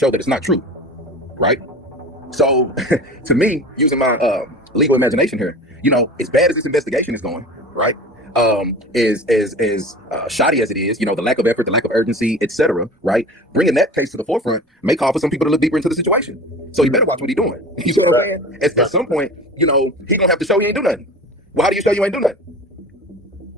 show that it's not true, right? So, to me, using my legal imagination here, as bad as this investigation is going, right? As shoddy as it is, the lack of effort, the lack of urgency, etc., right? Bringing that case to the forefront may call for some people to look deeper into the situation. So you better watch what he's doing. You see what I'm saying? At some point, he gonna have to show you ain't do nothing. Well, how do you show you ain't do nothing?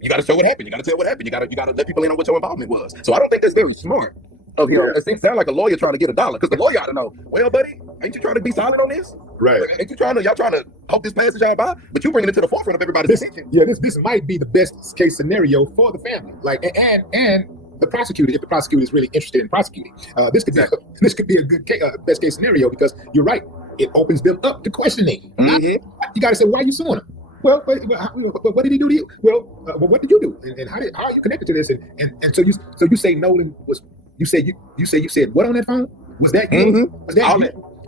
You got to show what happened. You got to tell what happened. You got to let people in on what your involvement was. So I don't think that's very smart of him. It sounds like a lawyer trying to get $1 because the lawyer ought to know. Well, buddy, ain't you trying to be silent on this? Right. Ain't you y'all trying to hope this passes y'all by? But you bringing it to the forefront of everybody's attention. Yeah, this might be the best case scenario for the family. Like, and the prosecutor, if the prosecutor is really interested in prosecuting, this could be a good best case scenario because you're right. It opens them up to questioning. Mm-hmm. You got to say, why are you suing him? Well, but what did he do to you? Well, what did you do? And how are you connected to this? And so you say Nolan was. You said what on that phone? Was that you? Mm-hmm.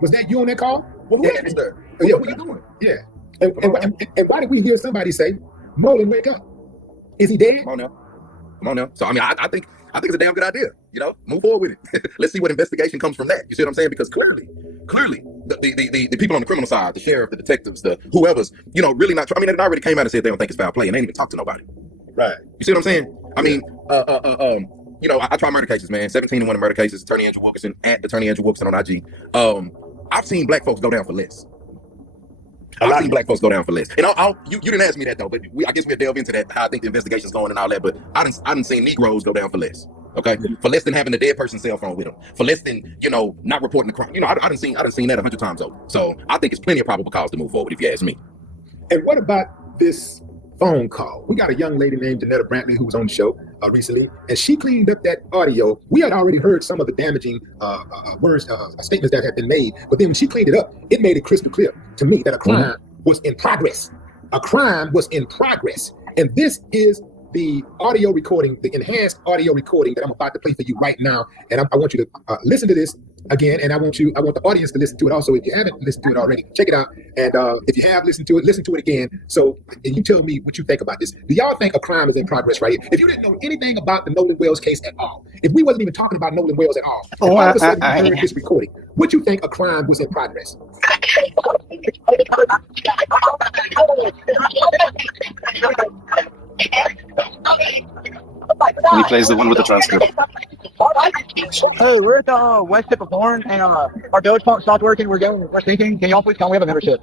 Was that you on that call? Well, who is there? What were you doing? Yeah. And why did we hear somebody say, Nolan, wake up? Is he dead? Come on now. So I think it's a damn good idea. Move forward with it. Let's see what investigation comes from that. You see what I'm saying? Because clearly, the people on the criminal side, the sheriff, the detectives, the whoever's, really not. They already came out and said they don't think it's foul play, and they ain't even talked to nobody. Right. You see what I'm saying? I try murder cases, man. 17 to 1 in murder cases. Attorney Andrew Wilkerson at Attorney Andrew Wilkerson on IG. I've seen black folks go down for less. I've seen black folks go down for less. And you didn't ask me that though, but I guess we'll delve into that, how I think the investigation's going and all that. But I didn't see Negroes go down for less. Okay, for less than having a dead person's cell phone with them, for less than not reporting the crime. I didn't seen that 100 times over. So I think it's plenty of probable cause to move forward, if you ask me. And what about this phone call? We got a young lady named Janetta Brantley who was on the show recently, and she cleaned up that audio. We had already heard some of the damaging words, statements that had been made, but then when she cleaned it up, it made it crystal clear to me that a crime was in progress. A crime was in progress, and this is the audio recording, the enhanced audio recording that I'm about to play for you right now. And I want you to listen to this again, and I want the audience to listen to it also. If you haven't listened to it already, check it out. And if you have listened to it, listen to it again. So, and you tell me what you think about this. Do y'all think a crime is in progress right here? If you didn't know anything about the Nolan Wells case at all, if we wasn't even talking about Nolan Wells at all, and all of a sudden you heard this recording, would you think a crime was in progress? He plays the one with the transcript. Hey, we're at the west tip of Horn, and our Doge pump stopped working. We're thinking, can y'all please come? We have a membership.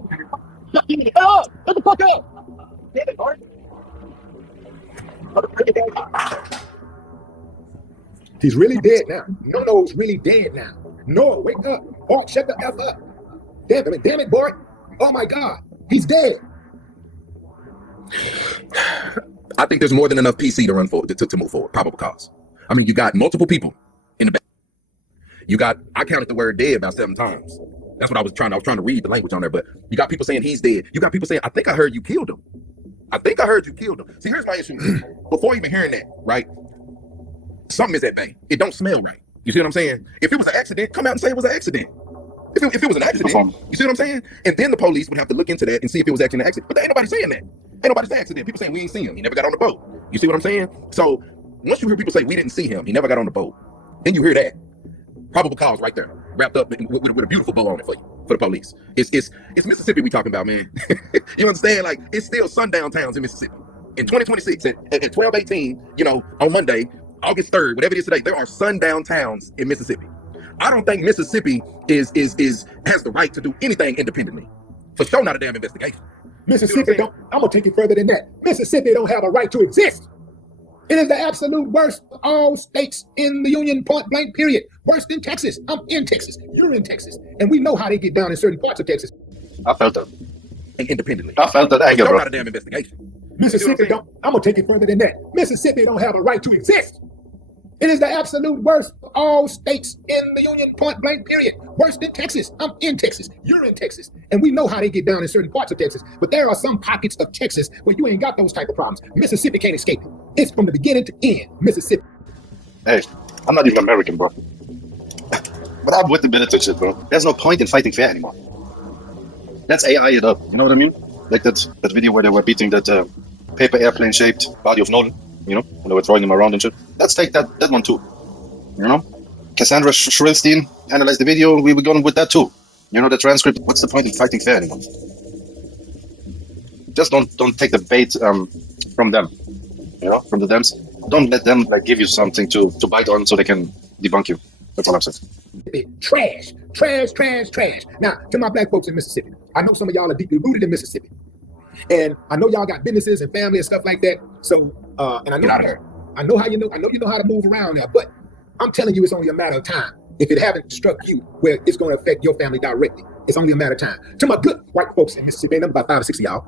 Oh, shut the fuck up! He's really dead now. Nono's really dead now. Noah, wake up. Oh, shut the F up. Damn it, boy. Oh my God. He's dead. I think there's more than enough PC to run forward to move forward. Probable cause. You got multiple people in the back. I counted the word dead about 7 times. That's what I was trying to read the language on there, but you got people saying he's dead. You got people saying, I think I heard you killed him. See, here's my issue. Before even hearing that, right? Something is at bay. It don't smell right. You see what I'm saying? If it was an accident, come out and say it was an accident. If it was an accident, you see what I'm saying? And then the police would have to look into that and see if it was actually an accident. But there ain't nobody saying that. Ain't nobody saying accident. People saying we ain't seen him. He never got on the boat. You see what I'm saying? So once you hear people say we didn't see him, he never got on the boat, then you hear that. Probable cause right there, wrapped up with a beautiful bow on it for the police. It's Mississippi we talking about, man. You understand? Like, it's still sundown towns in Mississippi. In 2026, at 12/18, on Monday, August 3rd, whatever it is today, there are sundown towns in Mississippi. I don't think Mississippi has the right to do anything independently. For sure, not a damn investigation. Mississippi don't. I'm gonna take it further than that. Mississippi don't have a right to exist. It is the absolute worst of all states in the union, point blank, period. Worse than Texas. I'm in Texas. You're in Texas, and we know how they get down in certain parts of Texas. I felt that. Independently. I felt that anger, bro. Not a damn investigation. Mississippi don't. I'm gonna take it further than that. Mississippi don't have a right to exist. It is the absolute worst of all states in the union, point blank, period. Worse than Texas. I'm in Texas. You're in Texas. And we know how they get down in certain parts of Texas. But there are some pockets of Texas where you ain't got those type of problems. Mississippi can't escape it. It's from the beginning to end. Mississippi. Hey, I'm not even American, bro. But I'm with the military shit, bro. There's no point in fighting fair anymore. That's AI it up. You know what I mean? Like that video where they were beating that paper airplane-shaped body of Nolan. When they were throwing him around and shit. Let's take that one too. Cassandra Shrilstein analyzed the video. We were going with that too. You know, the transcript. What's the point in fighting fair anymore? Just don't take the bait from them. You know, from the Dems. Don't let them like give you something to bite on so they can debunk you. That's all I'm saying. Trash, trash, trash, trash. Now, to my black folks in Mississippi, I know some of y'all are deeply rooted in Mississippi. And I know y'all got businesses and family and stuff like that. So, and I know how you know how to move around there, but I'm telling you, it's only a matter of time. If it haven't struck you, where it's going to affect your family directly, it's only a matter of time. To my good white folks in Mississippi, ain't nothing about 5 or 6 of y'all.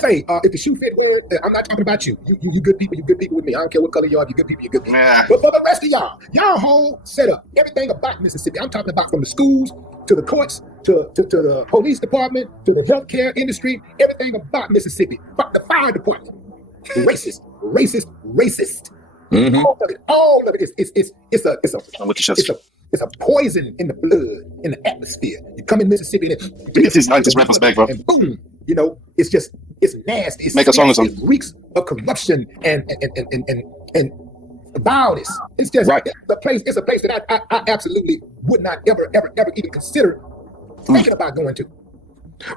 Say, if the shoe fit, wear it. I'm not talking about you. You good people. You good people with me. I don't care what color you are. You good people. You good people. But for the rest of y'all whole setup, everything about Mississippi. I'm talking about from the schools to the courts to the police department to the healthcare industry. Everything about Mississippi. But the fire department, racist. Mm-hmm. All of it. It's a poison in the blood, in the atmosphere. You come in Mississippi and this is not just rappers back, bro. And boom, you know, it's nasty. It's Make a song or something. It reeks of corruption and violence. It's just right. It's a place that I absolutely would not ever even consider thinking about going to.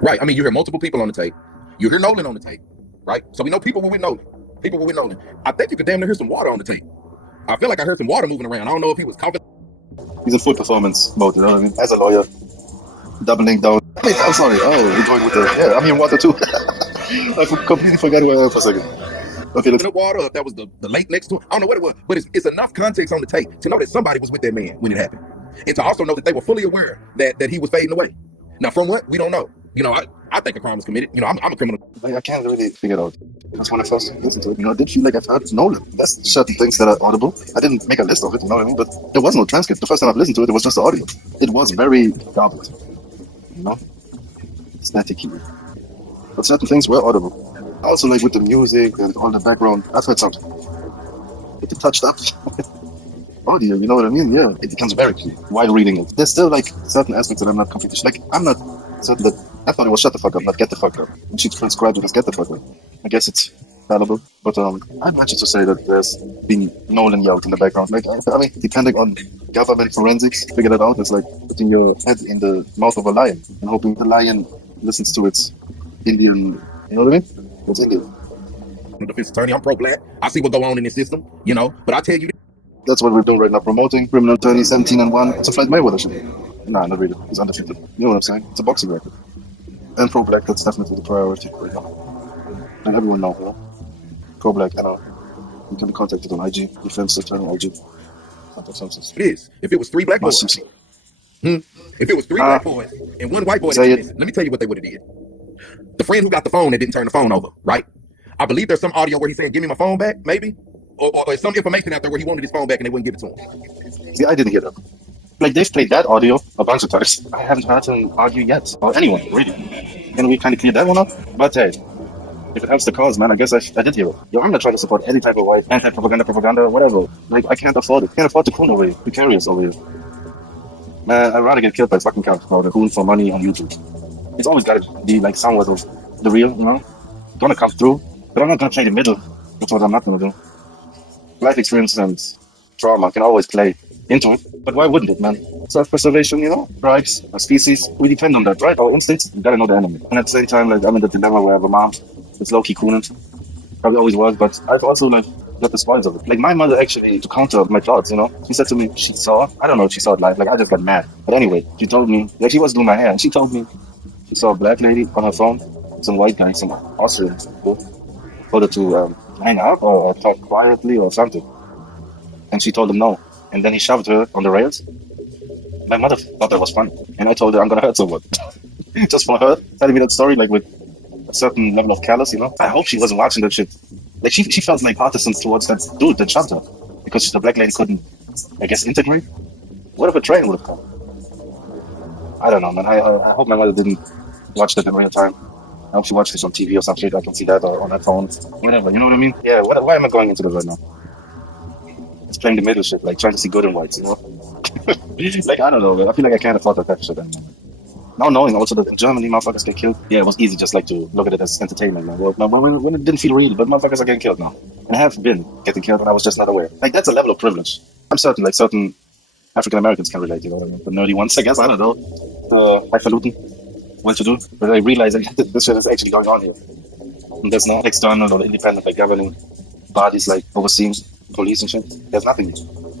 Right. I mean, you hear multiple people on the tape. You hear Nolan on the tape, right? So we know people were with Nolan. I think you could damn near hear some water on the tape. I feel like I heard some water moving around. I don't know if he was coughing. He's in full performance mode, you know what I mean? As a lawyer, doubling down. Wait, I'm sorry. Oh, we're going with I'm here in water too. I completely forgot where I am for a second. Okay, the water, if that was the lake next to him. I don't know what it was, but it's enough context on the tape to know that somebody was with that man when it happened. And to also know that they were fully aware that he was fading away. Now, from what? We don't know. You know, I think a crime was committed. You know, I'm a criminal. I can't really figure it out. That's when I first listened to it. You know, I did feel like I've heard Nolan. There's certain things that are audible. I didn't make a list of it, you know what I mean? But there was no transcript. The first time I've listened to it was just the audio. It was very garbled. You know? Staticky. But certain things were audible. Also, like with the music and all the background, I've heard something. It touched up. Audio, you know what I mean? Yeah, it becomes very clear while reading it. There's still like certain aspects that I'm not completely like. I'm not certain that I thought it was shut the fuck up, not get the fuck up. And she transcribed it as get the fuck up. I guess it's valuable, but I'd venture to say that there's been Nolan yelled in the background. Like, I mean, depending on government forensics, figure that out. It's like putting your head in the mouth of a lion and hoping the lion listens to its Indian. You know what I mean? It's Indian. I'm a defense attorney. I'm pro-black. I see what go on in this system, you know. But I tell you. That's what we're doing right now, promoting criminal attorney 17-1. It's a Floyd Mayweather shit. Nah, not really. He's undefeated. You know what I'm saying? It's a boxing record. And pro-black, that's definitely the priority right now. And everyone knows, you know? Pro-black, I know. You can be contacted on IG, defense attorney IG. It is. If it was 3 black boys. If it was 3 black boys and 1 white boy, let me tell you what they would have did. The friend who got the phone that didn't turn the phone over, right? I believe there's some audio where he's saying, give me my phone back, maybe? Or there's some information out there where he wanted his phone back and they wouldn't give it to him. See, I didn't hear that. Like, they've played that audio a bunch of times. I haven't heard him argue yet. Or anyone, really. And we kind of cleared that one up. But hey, if it helps the cause, man, I guess I did hear it. Yo, I'm not trying to support any type of white anti-propaganda, whatever. Like, I can't afford it. Can't afford to coon over here. Precarious over here. Man, I'd rather get killed by fucking cops than to coon for money on YouTube. It's always got to be like somewhat of the real, you know? Gonna come through, but I'm not gonna play the middle. That's what I'm not gonna do. Life experience and trauma can always play into it, but why wouldn't it, man? Self-preservation, you know, tribes, a species, we depend on that, right? Our instincts, you gotta know the enemy. And at the same time, like, I'm in the dilemma where I have a mom that's low-key cooning. Probably always was, but I've also, like, got the spoils of it. Like, my mother actually, to counter my thoughts, you know, she said to me, I don't know if she saw it live, like, I just got mad. But anyway, she told me, like, she was doing my hair, and she told me she saw a black lady on her phone, some white guy, some Austrian, told her to hang up or talk quietly or something. And she told him no. And then he shoved her on the rails. My mother thought that was funny. And I told her I'm gonna hurt someone. Just for her telling me that story, like with a certain level of callous, you know. I hope she wasn't watching that shit. Like she felt like partisans towards that dude that shoved her. Because the black lady couldn't, I guess, integrate. What if a train would have come? I don't know, man. I hope my mother didn't watch that in real time. I hope she watched this on TV or some shit. I can see that or on her phone. Whatever, you know what I mean? Yeah, why am I going into this right now? It's playing the middle shit, like trying to see good and whites, you know? Like, I don't know, man. I feel like I can't afford that shit anymore. Now knowing also that in Germany, motherfuckers get killed. Yeah, it was easy just like to look at it as entertainment, man. Well, when it didn't feel real, but motherfuckers are getting killed now. And I have been getting killed and I was just not aware. Like, that's a level of privilege. I'm certain, like, certain African Americans can relate, you know what I mean? The nerdy ones, I guess, I don't know. The highfalutin, well to do. But they realize that this shit is actually going on here. And there's no external or independent like governing bodies like overseeing police and shit. There's nothing.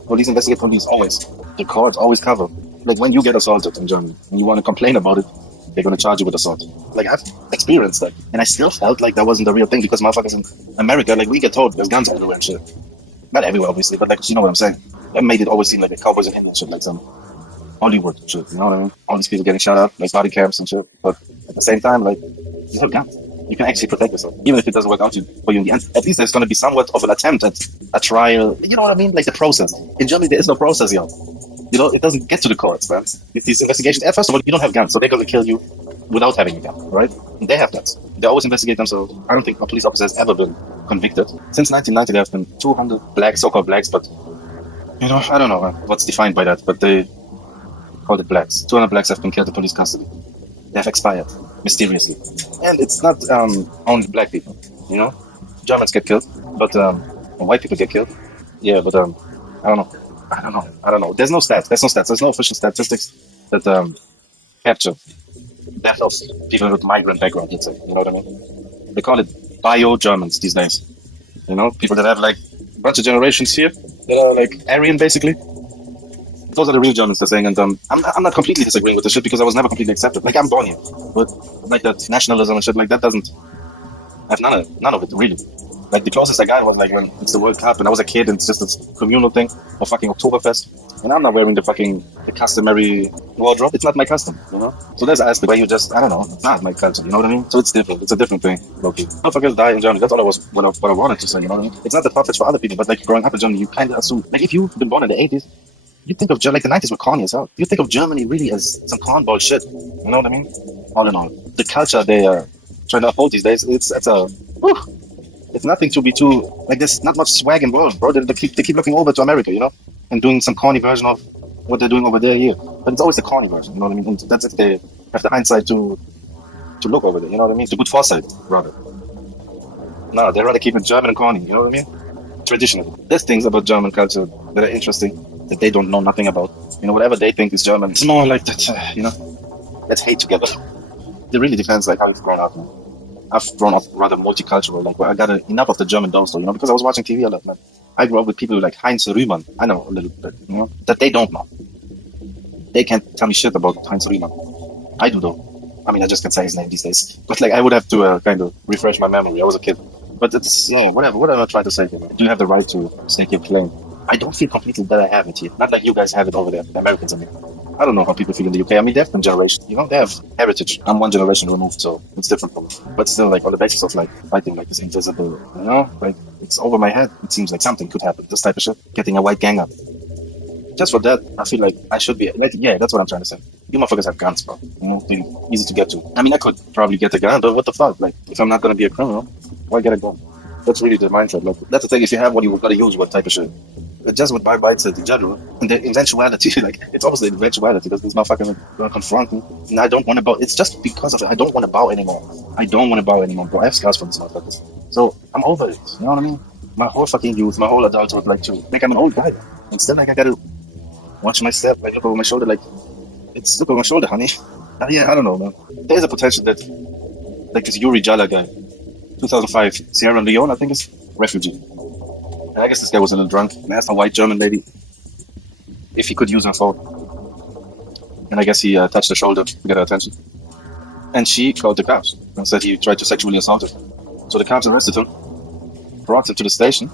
Police investigate police always. The courts always cover. Like when you get assaulted in Germany and you want to complain about it, they're going to charge you with assault. Like I've experienced that. And I still felt like that wasn't the real thing because motherfuckers in America, like we get told there's guns everywhere and shit. Not everywhere, obviously, but like, you know what I'm saying? That made it always seem like the cowboys and Indians shit, like some Hollywood shit, you know what I mean? All these people getting shot up, like body camps and shit. But at the same time, like, you have guns. You can actually protect yourself. Even if it doesn't work out for you in the end, at least there's going to be somewhat of an attempt at a trial. You know what I mean? Like the process. In Germany, there is no process, yo. You know, it doesn't get to the courts, man. It's these investigations. First of all, you don't have guns, so they're going to kill you without having a gun, right? And they have guns. They always investigate themselves. I don't think a police officer has ever been convicted. Since 1990, there have been 200 blacks, so-called blacks, but, you know, I don't know what's defined by that, but they call it blacks. 200 blacks have been killed in police custody. They have expired, mysteriously. And it's not only black people, you know? Germans get killed, but white people get killed. Yeah, but I don't know. There's no stats. There's no official statistics that capture death of people with migrant background, let's say. You know what I mean? They call it bio-Germans these days. You know, people that have like a bunch of generations here that are like Aryan, basically. Those are the real Germans, they're saying, and I'm not completely disagreeing with this shit because I was never completely accepted. Like I'm born here, but like that nationalism and shit like that doesn't. I have none of it really. Like the closest I got was like when it's the World Cup and I was a kid and it's just this communal thing or fucking Oktoberfest, and I'm not wearing the customary wardrobe. It's not my custom, you know. So there's an aspect where you just I don't know. It's not my culture, you know what I mean? So it's different. It's a different thing. Okay, motherfuckers die in Germany. That's all what I wanted to say. You know what I mean? It's not the far-fetched for other people, but like growing up in Germany, you kind of assume like if you've been born in the 80s. You think of Germany, like the 90s were corny as hell. You think of Germany really as some cornball shit. You know what I mean? All in all, the culture they are trying to uphold these days, it's nothing to be too, like there's not much swag involved, bro. They keep looking over to America, you know, and doing some corny version of what they're doing over there here. But it's always the corny version, you know what I mean? And that's if they have the hindsight to look over there, you know what I mean? The good foresight, rather. No, they rather keep it German and corny, you know what I mean? Traditional. There's things about German culture that are interesting that they don't know nothing about. You know, whatever they think is German, it's more like that, you know, let's hate together. It really depends like how you've grown up, man. I've grown up rather multicultural, like where I got enough of the German dose, you know, because I was watching TV a lot, man. I grew up with people like Heinz Rühmann. I know a little bit, you know, that they don't know. They can't tell me shit about Heinz Rühmann. I do though. I mean, I just can't say his name these days. But like, I would have to kind of refresh my memory. I was a kid. But it's, yeah, whatever. What am I trying to say here, man? Do you have the right to stake your claim? I don't feel completely that I have it here. Not like you guys have it over there, the Americans, I mean. I don't know how people feel in the UK. I mean, they have some generation, you know, they have heritage. I'm one generation removed, so it's different for me. But still, like, on the basis of, like, fighting, like, this invisible, you know, like, it's over my head. It seems like something could happen, this type of shit. Getting a white gang up. Just for that, I feel like I should be, like, yeah, that's what I'm trying to say. You motherfuckers have guns, bro. You know, they're easy to get to. I mean, I could probably get a gun, but what the fuck? Like, if I'm not gonna be a criminal, why get a gun? That's really the mindset. Like, that's the thing. If you have one, you gotta use what type of shit. It's just with my mindset in general, and the eventuality, like it's almost the eventuality because these motherfuckers are gonna confront me, and I don't want to bow. It's just because of it. I don't want to bow anymore. I don't want to bow anymore, bro. I have scars from these motherfuckers, so I'm over it. You know what I mean? My whole fucking youth, my whole adulthood, like I'm an old guy, and still like I gotta watch my step. Like look over my shoulder, like it's look over my shoulder, honey. Yeah, I don't know, man. There's a potential that, like this Yuri Jala guy, 2005, Sierra Leone, I think is refugee. And I guess this guy was a little drunk and asked a white German lady if he could use her phone. And I guess he touched her shoulder to get her attention. And she called the cops and said he tried to sexually assault her. So the cops arrested him, brought him to the station.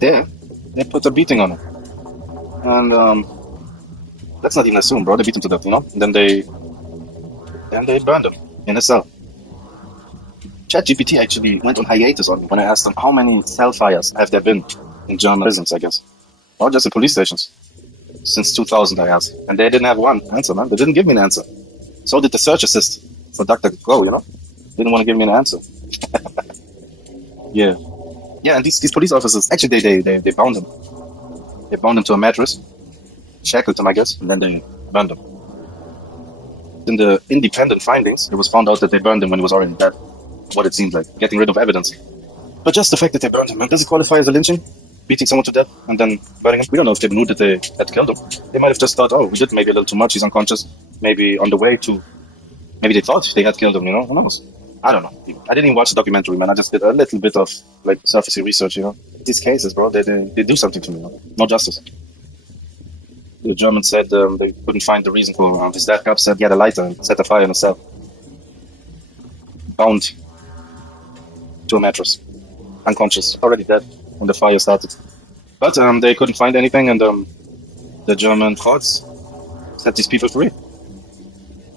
There, they put a beating on him. And let's not even assume, bro. They beat him to death, you know? And then they burned him in a cell. ChatGPT actually went on hiatus on me when I asked them how many cell fires have there been in German prisons, I guess. Or just in police stations. Since 2000, I asked. And they didn't have one answer, man. They didn't give me an answer. So did the search assist for Dr. Go, you know? Didn't want to give me an answer. Yeah. Yeah, and these police officers, actually, they bound him. They bound him to a mattress, shackled him, I guess, and then they burned him. In the independent findings, it was found out that they burned him when he was already dead. What it seems like, getting rid of evidence. But just the fact that they burned him, man, does it qualify as a lynching? beating someone to death and then burning him. We don't know if they knew that they had killed him. They might have just thought, oh, we did maybe a little too much. He's unconscious. Maybe on the way to. Maybe they thought they had killed him. Who knows? I don't know. I didn't even watch the documentary, man. I just did a little bit of like surfacey research. These cases, bro, they do something to me. No justice. The Germans said they couldn't find the reason for his death. Cop said he had a lighter and set a fire in a cell. Bound to a mattress. Unconscious. Already dead when the fire started. But they couldn't find anything, and the German courts set these people free.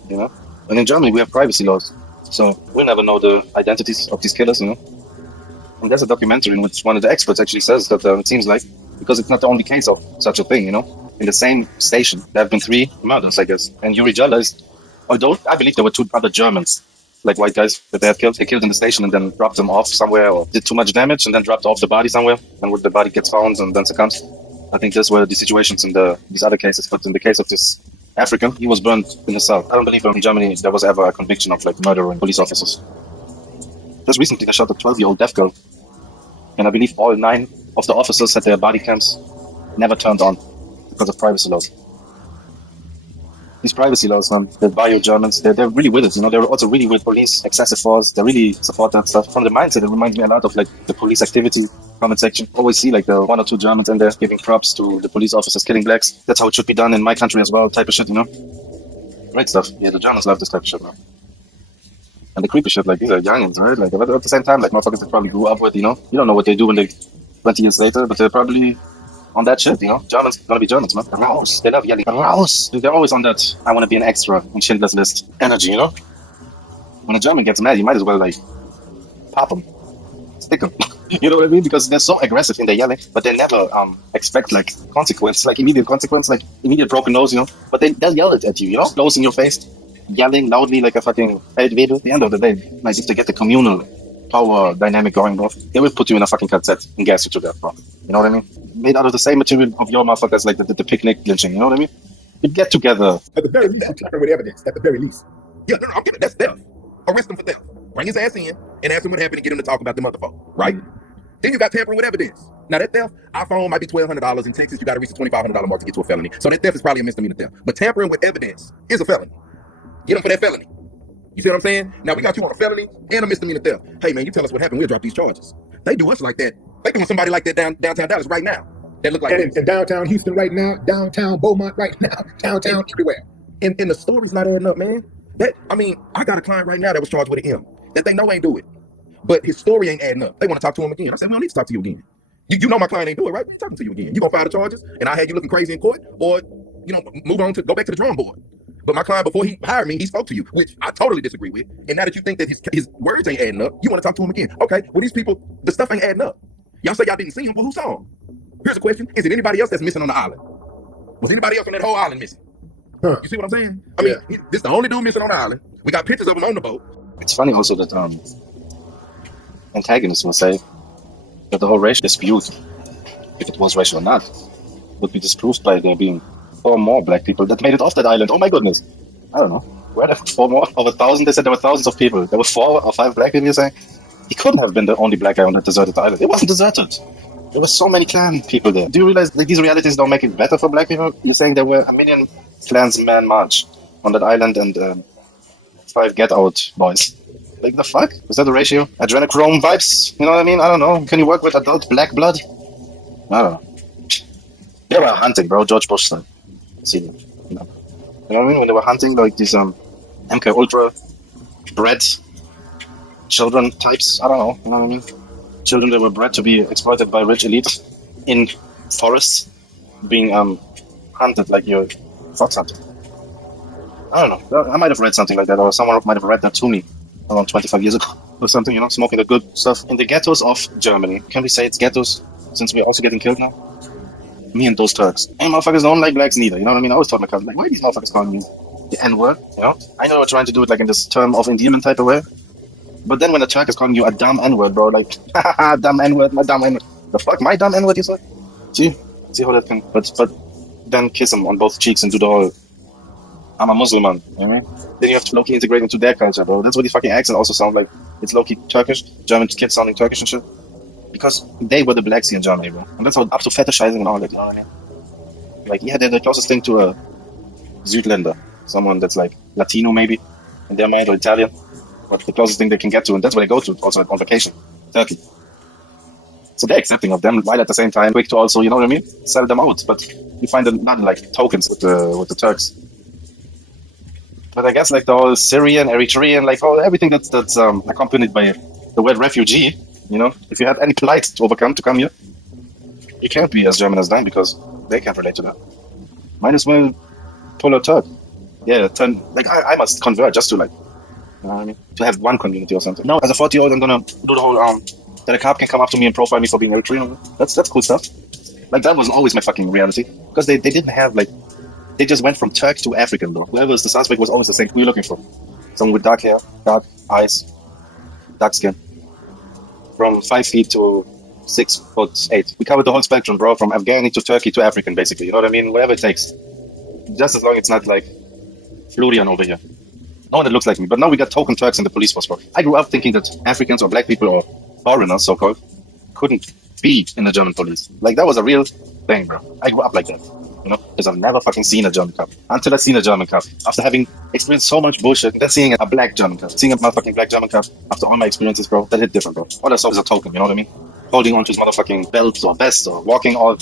And in Germany we have privacy laws, so we never know the identities of these killers. And there's a documentary in which one of the experts actually says that it seems like, because it's not the only case of such a thing, in the same station there have been 3 murders, I guess. And Yuri Jalla is, although I believe there were 2 other Germans, like white guys that they had killed. They killed in the station and then dropped them off somewhere, or did too much damage and then dropped off the body somewhere, and where the body gets found and then succumbs. I think those were the situations in these other cases. But in the case of this African, he was burned in the cell. I don't believe in Germany there was ever a conviction of like murdering police officers. Just recently they shot a 12-year-old deaf girl, and I believe all 9 of the officers at their body cams never turned on because of privacy laws. These privacy laws, man, the bio-Germans, they're really with it. They're also really with police, excessive force. They really support that stuff. From the mindset, it reminds me a lot of like the police activity comment section. Always see like the 1 or 2 Germans in there giving props to the police officers killing blacks. That's how it should be done in my country as well, type of shit, Great stuff. Yeah, the Germans love this type of shit, man. And the creepy shit, like these are youngins, right? Like at the same time, like motherfuckers that probably grew up with, you don't know what they do when they 20 years later, but they're probably on that shit, Germans gonna be Germans, man. Raus. They love yelling. Raus. They're always on that I want to be an extra in Schindler's List energy, When a German gets mad, you might as well like pop them, stick them. You know what I mean? Because they're so aggressive in their yelling, but they never expect like consequence, like immediate consequence, like immediate broken nose, But they'll yell it at you, close in your face, yelling loudly like a fucking Feldwebel. At the end of the day, like if they get the communal power dynamic going, bro, they will put you in a fucking cassette and gas you to death, bro. You know what I mean? Made out of the same material of your motherfuckers, like the picnic lynching. You know what I mean? You get together. At the very least, you tamper with evidence. At the very least. Yeah, no, I'm kidding. That's theft. Arrest him for theft. Bring his ass in and ask him what happened and get him to talk about the motherfucker, right? Then you got tampering with evidence. Now that theft, iPhone might be $1,200. In Texas, you got to reach the $2,500 mark to get to a felony. So that theft is probably a misdemeanor theft. But tampering with evidence is a felony. Get him for that felony. You see what I'm saying? Now we got you on a felony and a misdemeanor theft. Hey man, you tell us what happened, we'll drop these charges. They do us like that. They doing somebody like that downtown Dallas right now. That look like in downtown Houston right now, downtown Beaumont right now, downtown everywhere. And the story's not adding up, man. I got a client right now that was charged with an M that they know ain't do it. But his story ain't adding up. They want to talk to him again. I said, we don't need to talk to you again. You know my client ain't do it, right? We ain't talking to you again. You gonna file the charges and I had you looking crazy in court, or move on to go back to the drawing board. But my client, before he hired me, he spoke to you, which I totally disagree with. And now that you think that his words ain't adding up, you want to talk to him again. Okay, well, these people, the stuff ain't adding up. Y'all say y'all didn't see him, but who saw him? Here's a question. Is it anybody else that's missing on the island? Was anybody else on that whole island missing? Huh. You see what I'm saying? I mean, this is the only dude missing on the island. We got pictures of him on the boat. It's funny also that antagonists will say that the whole racial dispute, if it was racial or not, would be disproved by there being 4 more black people that made it off that island. Oh my goodness. I don't know. Were there 4 more? Over 1,000? They said there were thousands of people. There were 4 or 5 black people, you're saying? He couldn't have been the only black guy on that deserted island. It wasn't deserted. There were so many Klan people there. Do you realize that these realities don't make it better for black people? You're saying there were 1 million Klansmen march on that island and 5 Get Out boys. Like the fuck? Is that the ratio? Adrenochrome vibes? You know what I mean? I don't know. Can you work with adult black blood? I don't know. They were hunting, bro. George Bush style. See, you know what I mean? When they were hunting, like these MK Ultra bred children types. I don't know. You know what I mean? Children that were bred to be exploited by rich elite in forests, being hunted like you're fox hunting. I don't know. I might have read something like that, or someone might have read that to me around 25 years ago or something, smoking the good stuff. In the ghettos of Germany, can we say it's ghettos since we're also getting killed now? Me and those Turks. And motherfuckers don't like blacks neither, you know what I mean? I always told my cousin, like, why are these motherfuckers calling me the N-word, I know we're trying to do it like in this term of endearment type of way. But then when a Turk is calling you a dumb N-word, bro, like, haha, dumb N-word, my dumb N-word. The fuck, my dumb N-word, you said? See how that can, but then kiss him on both cheeks and do the whole, I'm a Muslim man, Then you have to low-key integrate into their culture, bro. That's what the fucking accent also sounds like. It's low-key Turkish, German kids sounding Turkish and shit. because they were the Black Sea in Germany, bro. And that's how up to fetishizing and all that. You know what I mean? Like, yeah, they're the closest thing to a Südländer, someone that's like Latino maybe in their mind, or Italian, but the closest thing they can get to, and that's where they go to also on vacation, Turkey. So they're accepting of them, while at the same time quick to also, you know what I mean, sell them out. But you find a lot like tokens with the Turks. But I guess like the whole Syrian, Eritrean, like everything that's accompanied by the word refugee, you know, if you have any plight to overcome to come here, you can't be as German as them because they can't relate to that. Might as well pull a Turk. Yeah, like I must convert just to like, you know what I mean, to have one community or something. No, as a 40-year-old, I'm gonna do the whole that a cop can come up to me and profile me for being Eritrean. That's cool stuff. Like that was always my fucking reality because they didn't have like. They just went from Turk to African, though. Whoever was the suspect was always the same. Who are you looking for? Someone with dark hair, dark eyes, dark skin. From 5 feet to 6'8". We covered the whole spectrum, bro. From Afghani to Turkey to African, basically. You know what I mean? Whatever it takes. Just as long as it's not like Florian over here. No one that looks like me. But now we got token Turks in the police force, bro. I grew up thinking that Africans or black people or foreigners, so-called, couldn't be in the German police. Like, that was a real thing, bro. I grew up like that. You know, because I've never fucking seen a German cop until I've seen a German cop. After having experienced so much bullshit, then seeing a black German cop, seeing a motherfucking black German cop, after all my experiences, bro, that hit different, bro. All I saw was a token, you know what I mean? Holding on to his motherfucking belt or vest or walking all,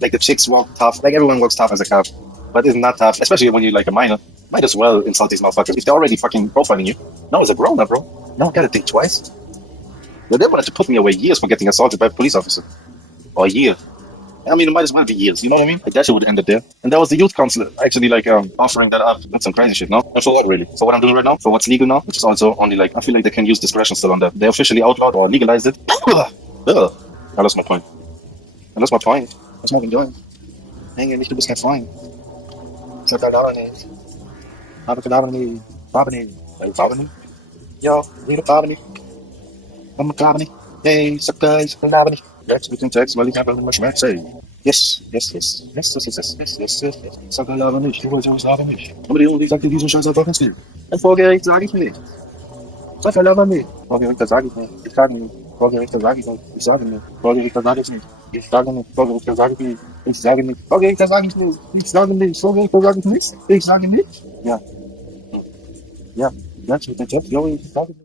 like the chicks walk tough, like everyone walks tough as a cop. But it's not tough, especially when you're like a minor. Might as well insult these motherfuckers if they're already fucking profiling you. No, as a grown up, bro. No, I gotta think twice. But they wanted to put me away years for getting assaulted by a police officer. Or a year. I mean, it might as well be years, you know what I mean? Like, that shit would have ended there. And that was the youth council actually, like, offering that up. That's some crazy shit, no? And for what, really? For what I'm doing right now? For what's legal now? Which is also only, like, I feel like they can use discretion still on that. They officially outlawed or legalized it. Ugh. I lost my point. Was mal doing? Hänge nicht, du bist kein Freund. Sag da nicht. Babani. Yo, read a Babani. I'm a Babani. Hey, sup guys, Babani. Let's we can text, weil ich einfach immer Schmerz sehe. Yes. Sag aber nicht, du wolltest aber nicht. Aber die Uni sagte diesen Scheiß einfach ins Leben. Und vor Gericht sage ich nicht. Sag aber nicht. Vor Gericht sage ich nicht. Ich sage nicht. Vor Gericht sage ich nicht. Ich sage nicht. Vor Gericht sage ich nicht. Ich sage nicht. Vor Gericht sage ich nicht. Ich sage nicht. Vor Gericht sage ich nicht. Ich sage nicht. Vor Gericht sage ich nicht. Ich sage nicht. Ja. Ja, mit dem Chat, ich sage nicht.